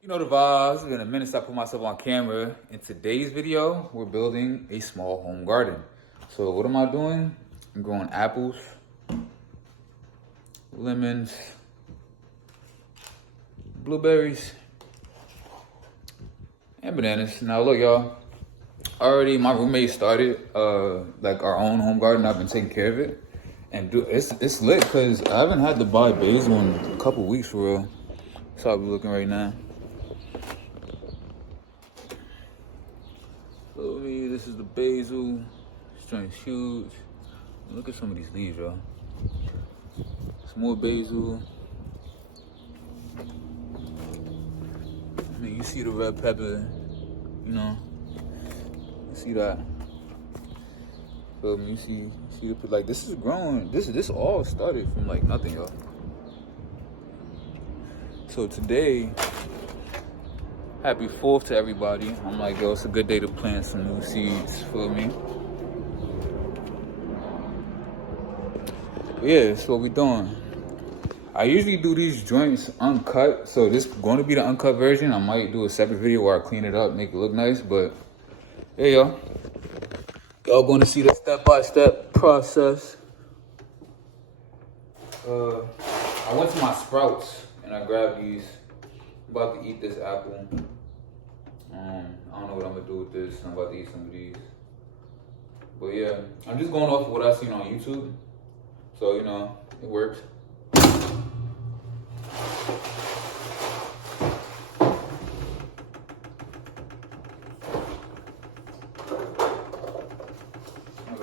You know the vibes. It's been a minute since I put myself on camera. In today's video, we're building a small home garden. So what am I doing? I'm growing apples, lemons, blueberries, and bananas. Now look, y'all. Already my roommate started like our own home garden. I've been taking care of it. And it's lit because I haven't had to buy basil in a couple weeks for real. That's how we looking right now. Feel me? This is the basil. This joint's huge. Look at some of these leaves, y'all. Some more basil. I mean, you see the red pepper, you know. You see that. Feel me? You see the, like, this is growing. This all started from like nothing, y'all. So today, happy 4th to everybody. I'm like, yo, it's a good day to plant some new seeds, feel me? Yeah, that's what we doing. I usually do these joints uncut, so this is going to be the uncut version. I might do a separate video where I clean it up, make it look nice, but hey, y'all. Y'all going to see the step-by-step process. I went to my Sprouts and I grabbed these. I'm about to eat this apple. I don't know what I'm gonna do with this. I'm about to eat some of these. But yeah, I'm just going off of what I've seen on YouTube. So, you know, it works. That's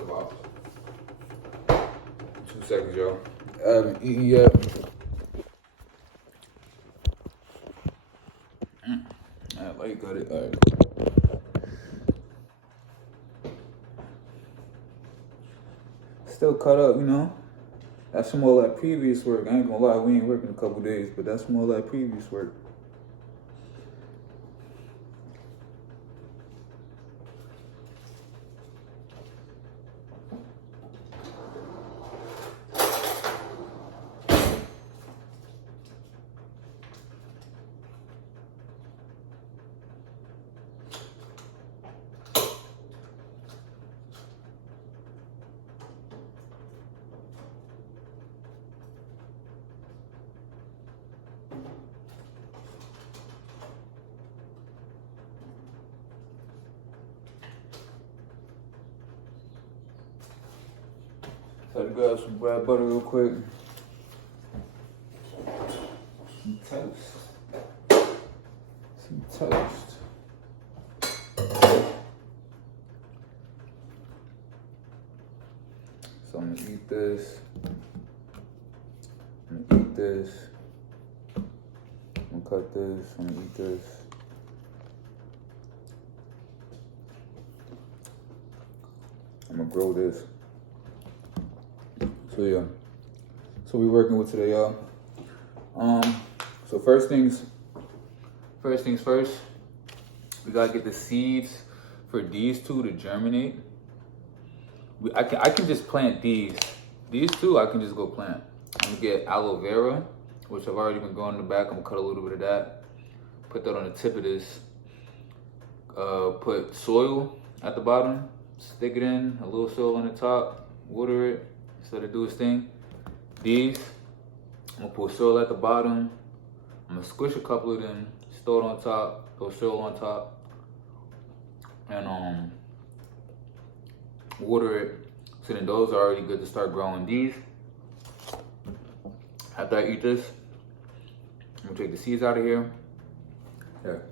about 2 seconds, y'all. I haven't eaten yet. Alright, you got it. Alright. Still cut up, you know. That's some more like previous work. I ain't gonna lie, we ain't working a couple days, but that's more like previous work. So I grab some bread butter real quick. Some toast. Some toast. So I'm gonna eat this. I'm gonna eat this. I'm gonna cut this. I'm gonna eat this. I'm gonna grow this. So yeah, so we working with today, y'all. So first things first, we gotta get the seeds for these two to germinate. I can just plant these. These two I can just go plant. I'm gonna get aloe vera, which I've already been growing in the back. I'm gonna cut a little bit of that. Put that on the tip of this. Put soil at the bottom. Stick it in, a little soil on the top. Water it. So to do its thing. These, I'm gonna put soil at the bottom. I'm gonna squish a couple of them, store it on top, throw soil on top, and water it. So then those are already good to start growing. These, after I eat this, I'm gonna take the seeds out of here. There.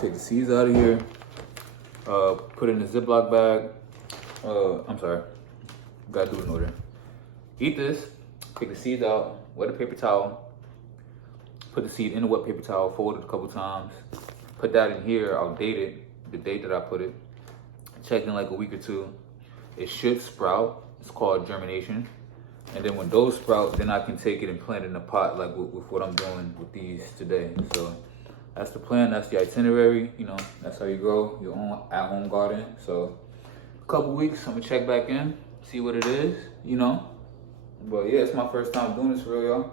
Take the seeds out of here. Put it in a Ziploc bag. I'm sorry. Gotta do it in order. Eat this. Take the seeds out. Wet a paper towel. Put the seed in a wet paper towel. Fold it a couple times. Put that in here. I'll date it. The date that I put it. Check in like a week or two. It should sprout. It's called germination. And then when those sprout, then I can take it and plant it in a pot like with what I'm doing with these today. So that's the plan, that's the itinerary, you know, that's how you grow your own at-home garden. So a couple weeks, I'm gonna check back in, see what it is, you know. But yeah, it's my first time doing this for real, y'all.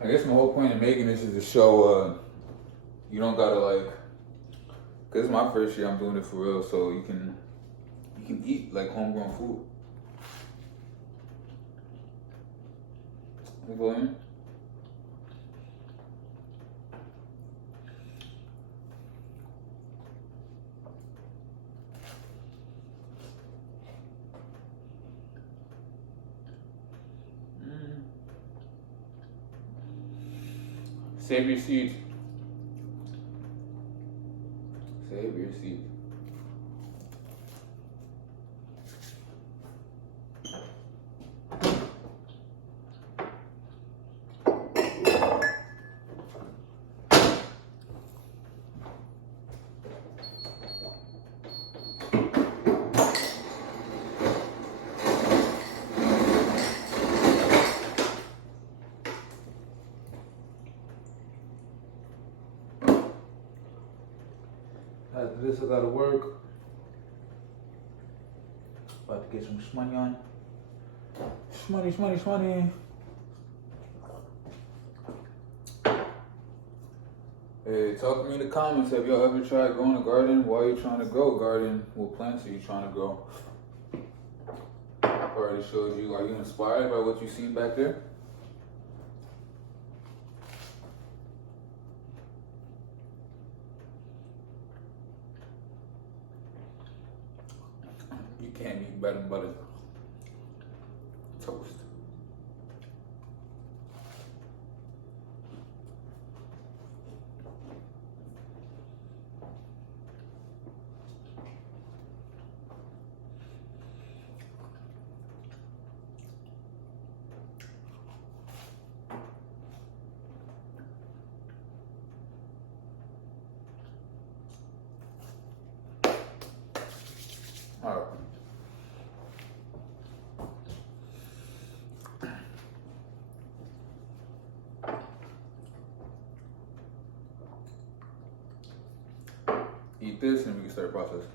I guess my whole point of making this is to show you don't gotta like, cause it's my first year I'm doing it for real, so you can eat like homegrown food. You feel me? Save your seeds. Save your seeds. After this, I gotta work. About to get some shmoney on. Shmoney. Hey, talk to me in the comments. Have y'all ever tried growing a garden? Why are you trying to grow a garden? What plants are you trying to grow? I already showed you. Are you inspired by what you've seen back there? You can't eat bread and butter. Toast. All right. Eat this and we can start the process.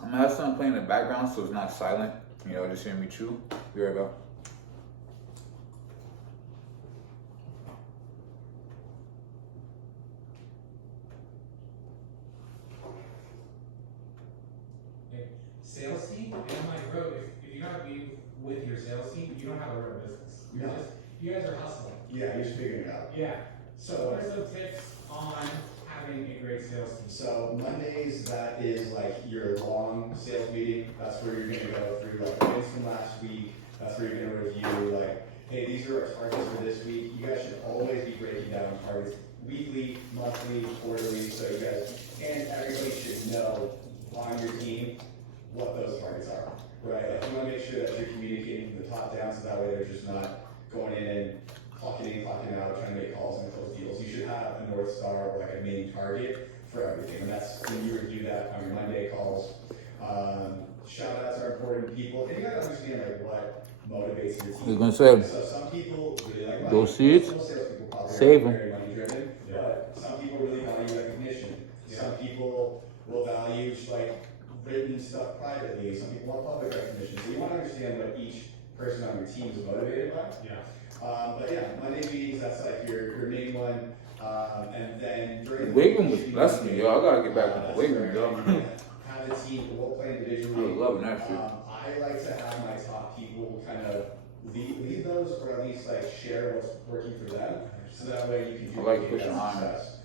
I'm gonna have something playing in the background so it's not silent. You know, just hear me chew. Be right back. Sales team, and like, bro, if you're not be with your sales team, you don't have a real business. You're just, you guys are hustling. Yeah, you're just figuring it out. Yeah. So what are some tips on having a great sales team? So Mondays, that is like your long sales meeting. That's where you're gonna go through like wins from last week. That's where you're gonna review like, hey, these are our targets for this week. You guys should always be breaking down targets weekly, monthly, quarterly, so you guys, and everybody should know on your team what those targets are, right? Like you wanna make sure that you're communicating from the top down, so that way they're just not going in and clocking in, clocking out, trying to make calls and close deals. You should have a North Star or like a main target for everything, and that's when you review that on your Monday calls. Shout outs are important to people, and you gotta understand like what motivates your team. You're gonna say, So some people really like money. those seeds, Most salespeople probably save are them. very money driven, but some people really value recognition. Some people will value like written stuff privately. Some people want public recognition. So you want to understand what each person on your team is motivated by. Yeah. But yeah, Monday meetings, that's like your main one. And then during the Weight room week, was you should be blessing me, yo. I gotta get back to the that's weight where room, yo. you have the team, we'll play individually. I love that shit. I like to have my top people kind of lead those, or at least like share what's working for them, so that way you can I like duplicate pushing that on. success.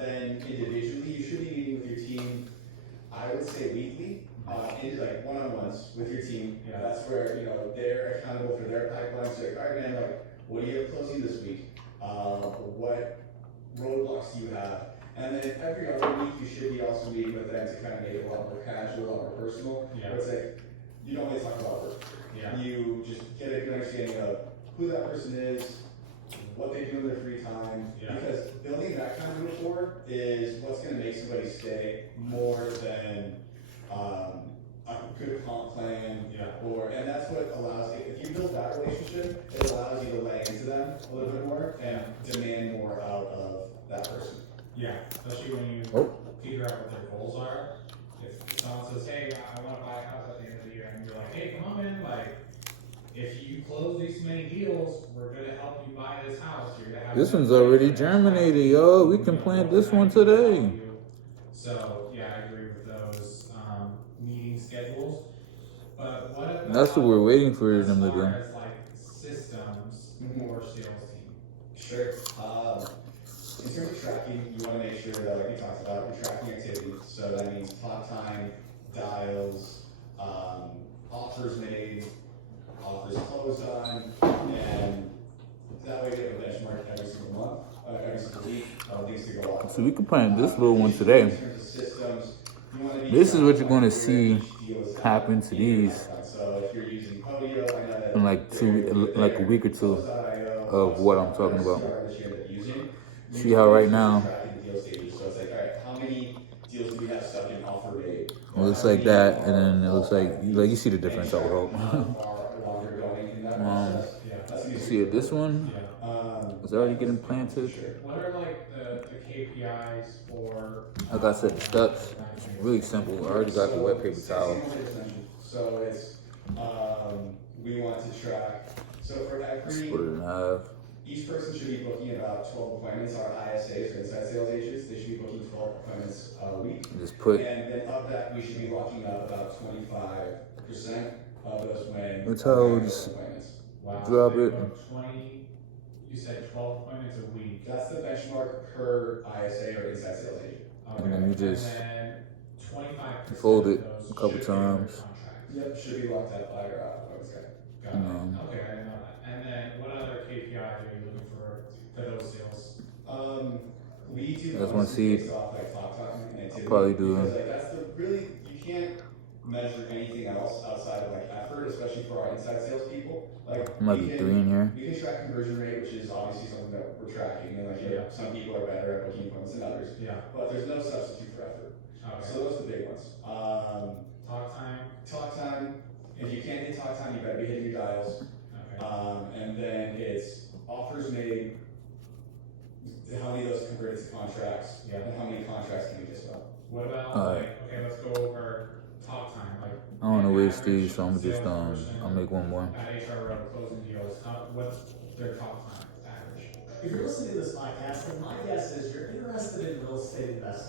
Then individually, you should be meeting with your team, I would say weekly, into like one-on-ones with your team. Yeah. That's where, you know, they're accountable for their pipeline. So like, all right, man, like, what do you have closing this week? What roadblocks do you have? And then every other week, you should be also meeting with them to kind of make it a lot more casual, a lot more personal. Yeah. Where it's like, you don't always talk about work. Yeah. You just get a good understanding of who that person is, what they do in their free time. Yeah. Because building that kind of make somebody stay more than a good comp plan. And that's what allows, if you build that relationship, it allows you to lay into them a little bit more and demand more out of that person. Yeah, especially when you figure out what their goals are. If someone says, hey, I want to buy a house at the end of the year, and you're like, hey, come on in, like, if you close these many deals, we're going to help you buy this house. You're gonna have This one's already germinated, yo. We can plant this one today. So, yeah, I agree with those meeting schedules. But what about, That's what we're waiting for them to do. as far as, like, systems for sales team? Sure. In terms of tracking, you want to make sure that, like we talked about, you're tracking activity. So that means talk time, dials, offers made, offers closed on, and that way we have a benchmark every single month, every single week, things to go on. So we can plant this little one today. In terms of systems, you want to be This is what you're going to see happen to these So if you're using Podio, I know that in like a week or two of what I'm talking about. See how right now So it's like, all right, how many deals do we have stuck in offer made? it looks like that, and then it looks like you see the difference. I would hope. See it. This one is already getting planted. What are like the KPIs for? Like I said, the steps. It's really simple. I already got the wet paper towel. So it's we want to track. So for Split it in half. each person should be booking about 12 appointments. Our ISAs, or inside sales agents, they should be booking 12 appointments a week. Just put. And then of that, we should be locking up about 25% of those when. That's how just appointments. Wow. drop So it. 20. You said 12 appointments a week. That's the benchmark per ISA or inside sales agent. Okay. And then you just and then 25% fold it of those a couple should be times. contracts. Yep, should be locked up by our appointments guy. Got it. Okay, I didn't know that. And then what other KPIs are you looking for those sales? We do. I just want to see. based off, like, talk time and activity, I'll probably do. Because like that's the really, you can't measure anything else outside of like effort, especially for our inside sales people. Like Might we be can, 3 in here. we can track conversion rate, which is obviously something that we're tracking, and like some people are better at booking appointments than others. But there's no substitute for effort. Okay. So those are the big ones. Talk time. Talk time. If you can't hit talk time, you better be hitting your dials. Okay. And then it's offers made. How many of those converted to contracts? And how many contracts can we just sell? What about okay, let's go over talk time. Like I don't want to waste these, so I'm just I'll make one more. at HRO closing deals, what's their talk time average? If you're listening to this podcast, then my guess is you're interested in real estate investing.